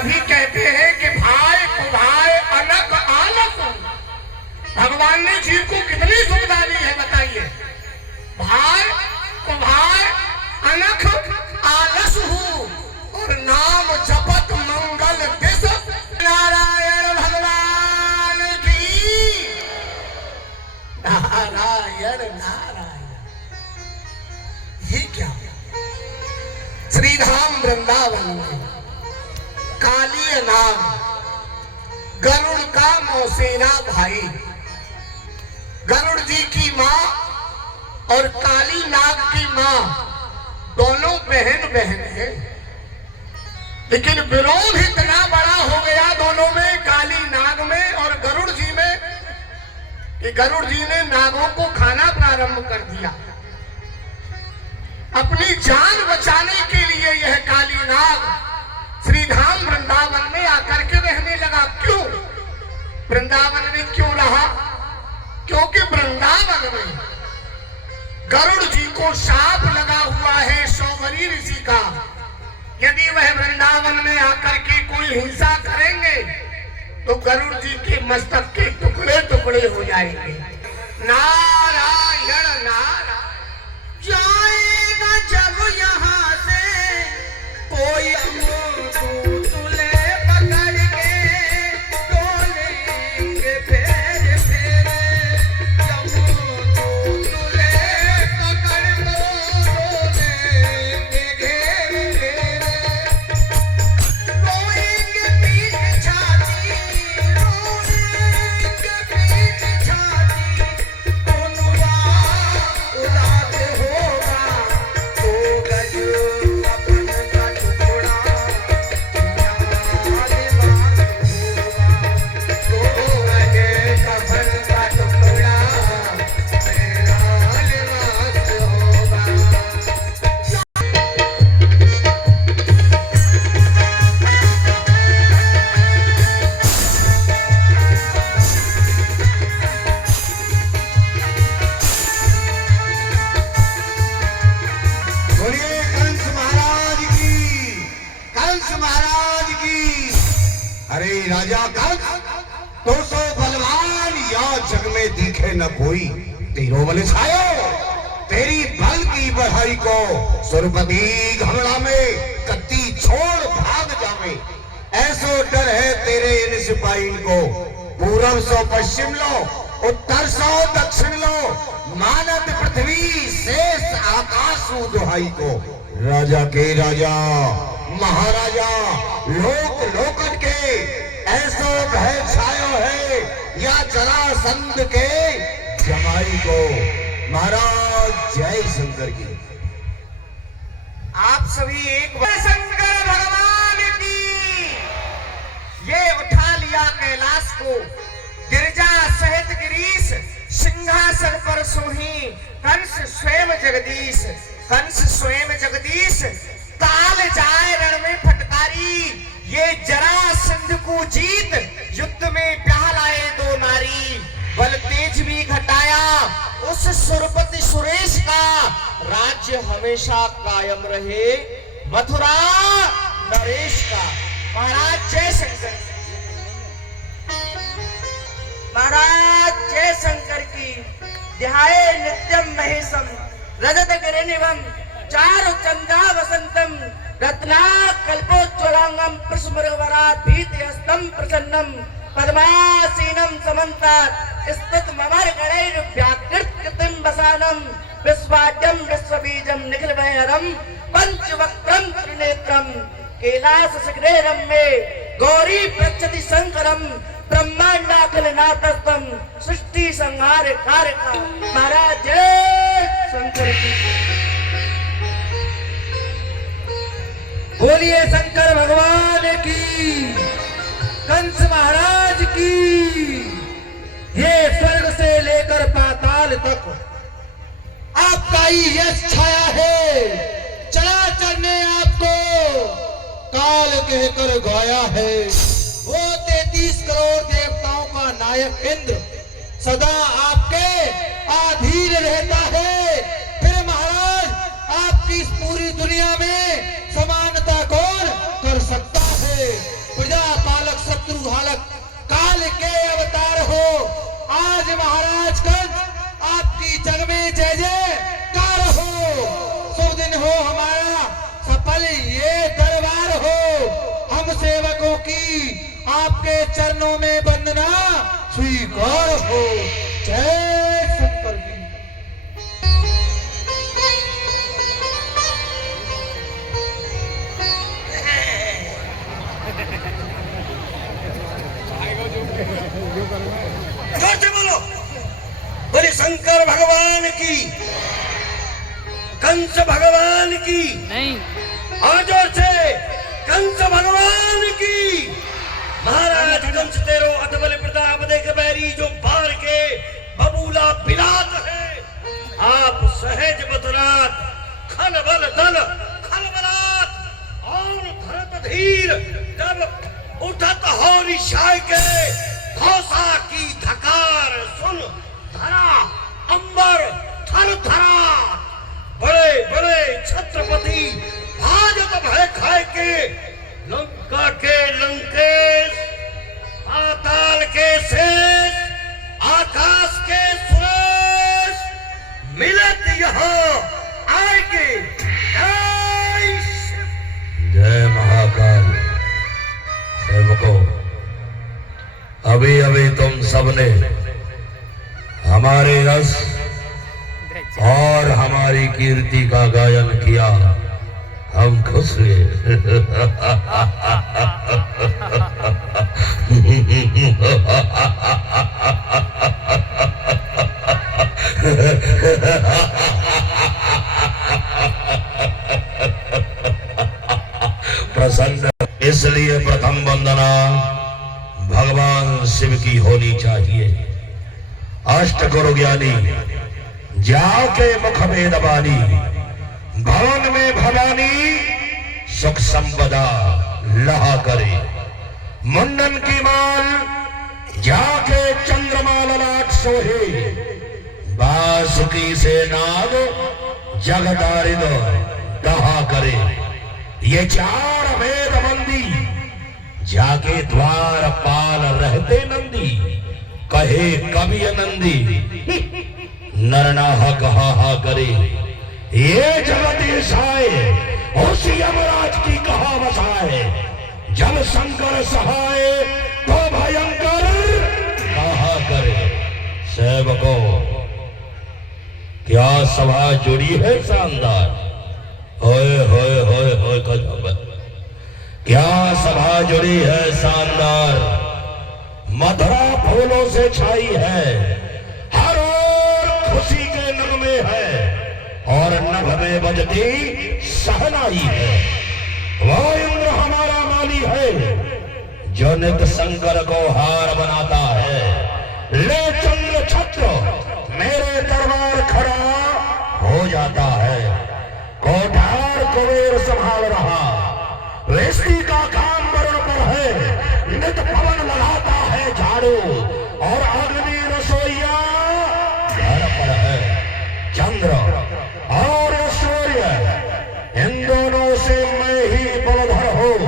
सभी कहते हैं कि भाई कुभाई अलग आलस। भगवान ने जीव को कितनी सुविधा दी है बताइए। भाई कुभाई अनख आलस हूँ और नाम जपत मंगल दिस। नारायण भगवान की नारायण नारायण। ये क्या श्रीधाम वृंदावन में काली नाग गरुड़ का मौसेरा भाई, गरुड़ जी की माँ और काली नाग की माँ दोनों बहन बहन है, लेकिन विरोध इतना बड़ा हो गया दोनों में, काली नाग में और गरुड़ जी में, कि गरुड़ जी ने नागों को खाना प्रारंभ कर दिया। अपनी जान बचाने के लिए यह काली नाग श्रीधाम वृंदावन में आकर के रहने लगा। क्यों वृंदावन में क्यों रहा? क्योंकि वृंदावन में गरुड़ जी को शाप लगा हुआ है शौवरी ऋषि का। यदि वह वृंदावन में आकर के कोई हिंसा करेंगे तो गरुड़ जी के मस्तक के टुकड़े टुकड़े हो जाएंगे। नारायण नारायण। जाएगा जब यहाँ से कोई तुले पकड़ के डोलेंगे फेर फेर। तुले पकड़ डोलेंगे घेर घेर। रोएंगे पीठ छाती, रोएंगे पीठ छाती। कोनुआ उदास होगा तो गज अपन का टुकड़ा याद बात होगा। तो गज कफन का टुकड़ा याद बात होगा। बोलिए कंस महाराज की, कंस महाराज की। अरे राजा कंस, 200 बलवान या जग में दिखे न कोई। तेरो बल छायो, तेरी बल की बढ़ाई को सुरपति घमला में कत्ती छोड़ भाग जावे। ऐसो डर है तेरे इन सिपाही को। पूरब सो पश्चिम लो, उत्तर सो दक्षिण लो, मानत पृथ्वी शेष आकाशु दुहाई को। राजा के राजा महाराजा लोक लोकट के ऐसो भय छायो है या जरासंध के जमाई को। महाराज जय शंकर की। आप सभी एक बार शंकर भगवान की। ये उठा लिया कैलाश को, गिरजा सहित गिरीश, सिंहासन पर सोही कंस स्वयं जगदीश। कंस स्वयं जगदीश, काल जाए रण में फटकारी। ये जरासंध को जीत, युद्ध में ब्याह लाए दो नारी। बल तेज भी घटाया उस सुरपति सुरेश का, राज्य हमेशा कायम रहे मथुरा नरेश का। महाराज जय शंकर, महाराज जय शंकर की। ध्याये नित्यम महेशम रजत गिरिनिभम चारु चंदा वसंतम रत्ना कल्पोज्ज्वलांगम प्रस्मरवरा भीतहस्तं प्रसन्नम पद्मासीनं समन्तात् स्तुत ममर गणैर व्याकृत कृतिम वसानम विश्वाद्यम विश्वबीजम निखिल वैहरम पंचवक्त्रम त्रिनेत्रम कैलास शिखरेरम में गौरी प्रच्छति शंकरम ब्रह्मांडाखिल नाथस्तम सृष्टि संहार कारका। महाराज जय शंकर की। बोलिए शंकर भगवान की, कंस महाराज की। ये स्वर्ग से लेकर पाताल तक आपका ही यश छाया है। चराचर ने आपको काल कहकर गाया है। वो 33 करोड़ देवताओं का नायक इंद्र सदा आपके अधीन रहता है। फिर महाराज आपकी इस पूरी दुनिया में समानता कौन कर सकता है? आज महाराज कंस आपकी जग में जय जयकार हो। शुभ दिन हो हमारा, सफल ये दरबार हो। हम सेवकों की आपके चरणों में वंदना स्वीकार हो। जय शंकर की। जोर से बोलो, बोले शंकर भगवान की, कंस भगवान की। नहीं, और जोर से कंस भगवान की। महाराज कंस तेरो अतबल प्रताप देख बैरी जो बार के बबूला बिलात है। आप सहज बतरात खल बल दल खल बलात और धरत धीर जब उठत हो ऋषाय के घोषा की धकार सुन धरा अंबर थर थरा। बड़े बड़े छत्रपति भाजत भय खाए के लंका के लंकेश पाताल के शेष आकाश के सुरेश मिलत यहाँ आएंगे। जय शिव। जय महाकाल। सेवकों, अभी अभी तुम सबने हमारे रस और हमारी कीर्ति का गायन किया, हम खुश हुए। प्रसन्न, इसलिए प्रथम वंदना भगवान शिव की होनी चाहिए। अष्ट गुरु ज्ञानी जाके मुख में दबानी, भवन में भवानी सुख संपदा लहा करे। मुंडन की माल जाके चंद्रमा ललाट सोहे, बासुकी से नाग जगदारिद दहा करे। ये चार वेद बंदी जाके द्वार पाल रहते नंदी, कहे कवि नंदी नरनाहा कहा करे। ये जगत ईसाए उस यमराज की कहा बसाए, जब शंकर सहाय तो भयंकर कहा करे। सेवकों, क्या सभा जुड़ी है शानदार। होए होए होए होए गजब, क्या सभा जुड़ी है शानदार। मधुरा फूलों से छाई है, हर ओर खुशी के नगमे है और नभ में बजती सहनाई है। वो इंद्र हमारा माली है जो नित शंकर को हार बनाता है। ले चंद्र छत्र मेरे दरबार खड़ा हो जाता है। कोठार कुबेर संभाल रहा, वेस्ती का काम वरुण पर है। नित पवन लगाता है झाड़ू और अग्नि रसोईया घर पर है। चंद्र और सूर्य, इन दोनों से मैं ही बलधर हूँ।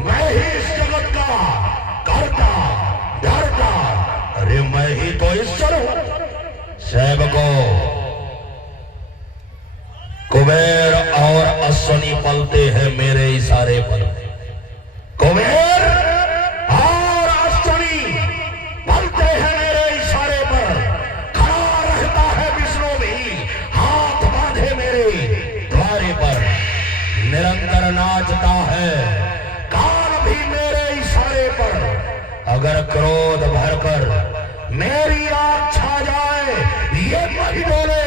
मैं ही इस जगत का कर्ता धर्ता, अरे मैं ही तो ईश्वर हूँ। सेवकों, कुबेर और अश्वनी पलते हैं मेरे इशारे पर। कुबेर और अश्वनी पलते हैं मेरे इशारे पर। खड़ा रहता है विष्णु भी हाथ बांधे मेरे द्वारे पर। निरंतर नाचता है काल भी मेरे इशारे पर। अगर क्रोध भरकर मेरी आग छा जाए, ये मही बोले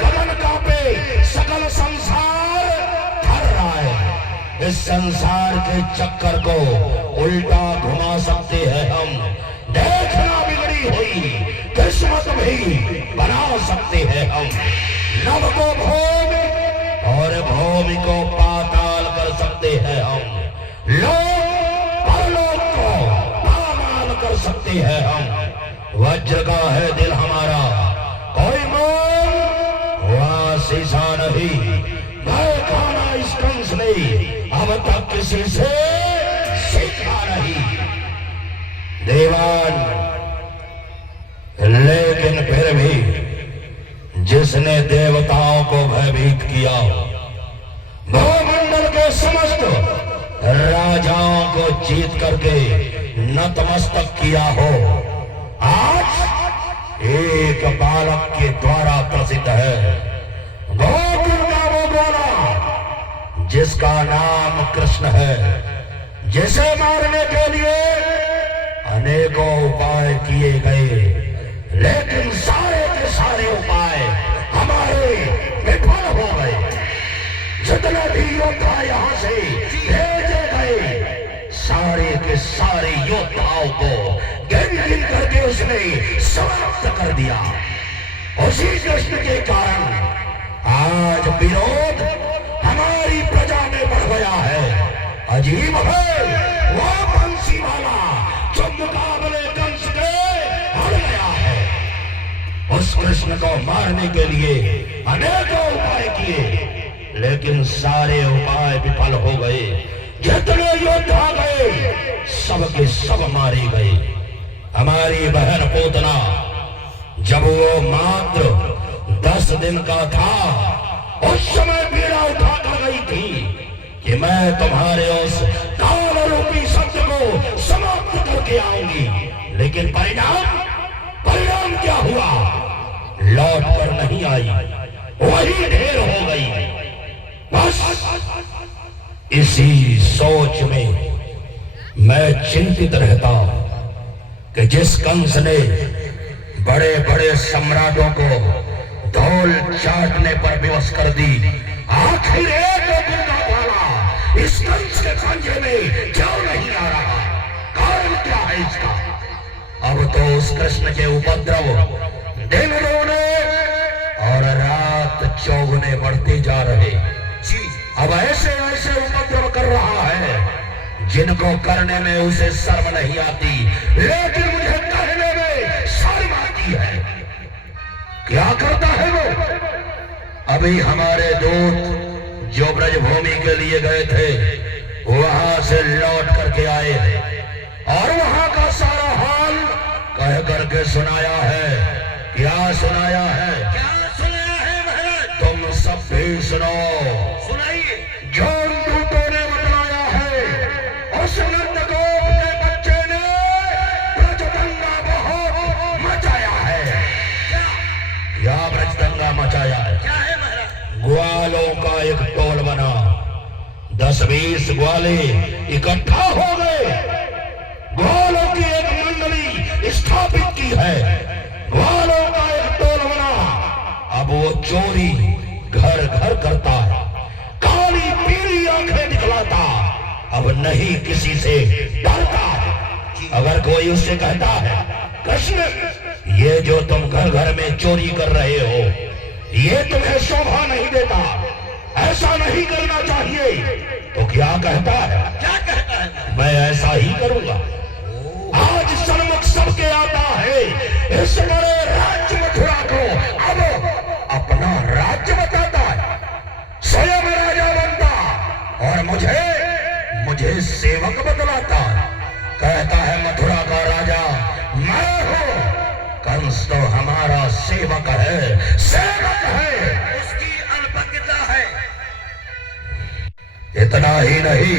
गगन कांपे सकल संसार थर रहा है। इस संसार के चक्कर को उल्टा घुमा सकते हैं हम। देखना बिगड़ी हुई किस्मत भी बना सकते हैं हम। नभ को भूमि और भूमि को पाताल कर सकते हैं हम। लोक परलोक को पामाल कर सकते हैं हम। वज्र का है दिल हमारा, कोई मोल वहां शीशा नहीं। भय खाना इस कंस ने अब तक किसी से सीखा नहीं। देवान ले लेकिन फिर भी जिसने देवताओं को भयभीत किया, भूमंडल के समस्त राजाओं को जीत करके नतमस्तक किया हो, आज एक बालक के द्वारा प्रसिद्ध है। गोकुल का वो गोला जिसका नाम कृष्ण है, जिसे मारने के लिए अनेकों उपाय किए गए, लेकिन सारे के सारे उपाय हमारे विफल हो गए। जितने भी योद्धा यहाँ से भेजे गए, सारे के सारे योद्धाओं को गिन गिन करके उसने समाप्त कर दिया। उसी कृष्ण के कारण आज विरोध हमारी प्रजा में बढ़ गया है। अजीब है वो बंसी वाला जो मुकाबले कंस के हार गया है। उस कृष्ण को मारने के लिए अनेकों उपाय किए, लेकिन सारे उपाय विफल हो गए। जितने योद्धा गए सब के सब मारे गए। हमारी बहन पूतना जब वो मात्र 10 दिन का था, उस समय पीड़ा उठा कर गई थी कि मैं तुम्हारे उस काल रूपी शब्द को समाप्त करके आऊंगी। लेकिन परिणाम क्या हुआ? लौट कर नहीं आई, वही ढेर हो गई। बस इसी सोच में मैं चिंतित रहता कि जिस कंस ने बड़े बड़े सम्राटों को धौल चाटने पर विवश कर दी, आखिर एक गुंडा वाला इस कंस के पंजे में क्यों नहीं आ रहा? कारण क्या है इसका? अब तो उस कृष्ण के उपद्रव दिन दोगुने और रात चौगुने बढ़ते जा रहे। अब ऐसे ऐसे उपद्रव कर रहा है जिनको करने में उसे शर्म नहीं आती, लेकिन मुझे कहने में शर्म आती है। क्या करता है वो? अभी हमारे दूत जो ब्रजभूमि के लिए गए थे, वहां से लौट करके आए हैं और वहां का सारा हाल कह करके सुनाया है। क्या सुनाया है? क्या सुनाया है महाराज? तुम सब भी सुनो। सुनाइए। जो दूतों ने बताया है, उस नंदगोप के बच्चे ने ब्रजदंगा बहुत मचाया है। क्या ब्रजदंगा मचाया है? क्या है महाराज? ग्वालों का एक टोल बना, 10-20 ग्वाले इकट्ठा हो गए। ग्वालों की एक मंडली स्थापित की है, ग्वालों का एक टोल बना। अब वो चोरी घर घर करता है, काली पीली आंखें दिखलाता, अब नहीं किसी से डरता। अगर कोई उससे कहता है, कृष्ण ये जो तुम घर घर में चोरी कर रहे हो, ये तुम्हें शोभा नहीं देता, ऐसा नहीं करना चाहिए, तो क्या कहता है? क्या कहता है? मैं ऐसा ही करूंगा। आज सन्मुख सबके आता है, इस बड़े राज्य मथुरा को अब अपना राज्य बताता है, स्वयं राजा बनता और मुझे सेवक बतलाता। कहता है मथुरा का राजा मैं हूं, कंस तो हमारा सेवक है, सेवक है। उसकी अल्पज्ञता है। इतना ही नहीं,